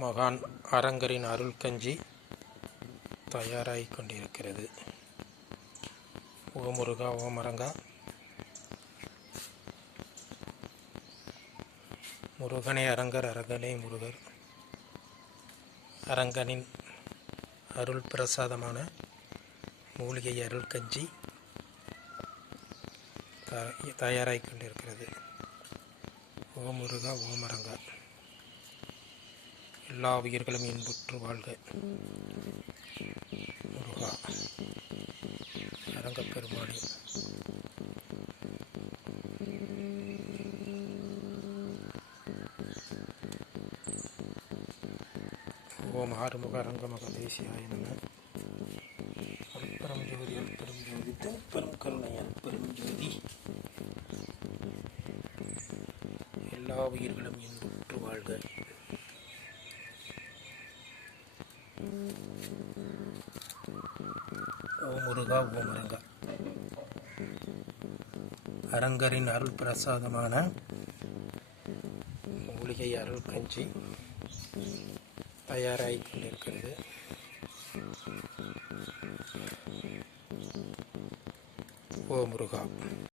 மகான் அரங்கரின் அருள் கஞ்சி தயாராகிக் கொண்டிருக்கிறது. ஓமுருகா ஓமரங்கா. முருகனே அரங்கர், அரங்கனே முருகர். அரங்கனின் அருள் பிரசாதமான மூலிகை அருள் கஞ்சி தயாராகிக் கொண்டிருக்கிறது. ஓமுருகா ஓமரங்கா. எல்லா உயிர்களும் இன்புற்று வாழ்க. முருகா அரங்கப்பெருமானே. ஓம் ஆறுமுக அரங்கமக தேசியாய நம. அற்பரம் ஜோதி அற்பரம் ஜோதி தற்பரம் கருணை அற்பரம் ஜோதி. எல்லா உயிர்களும் இன்புற்று வாழ்க. ஓம் முருகா ஓமரங்கா. அரங்கரின் அருள் பிரசாதமான மூலிகை அருள் கஞ்சி தயாராகிக் கொண்டிருக்கிறது. ஓ முருகா.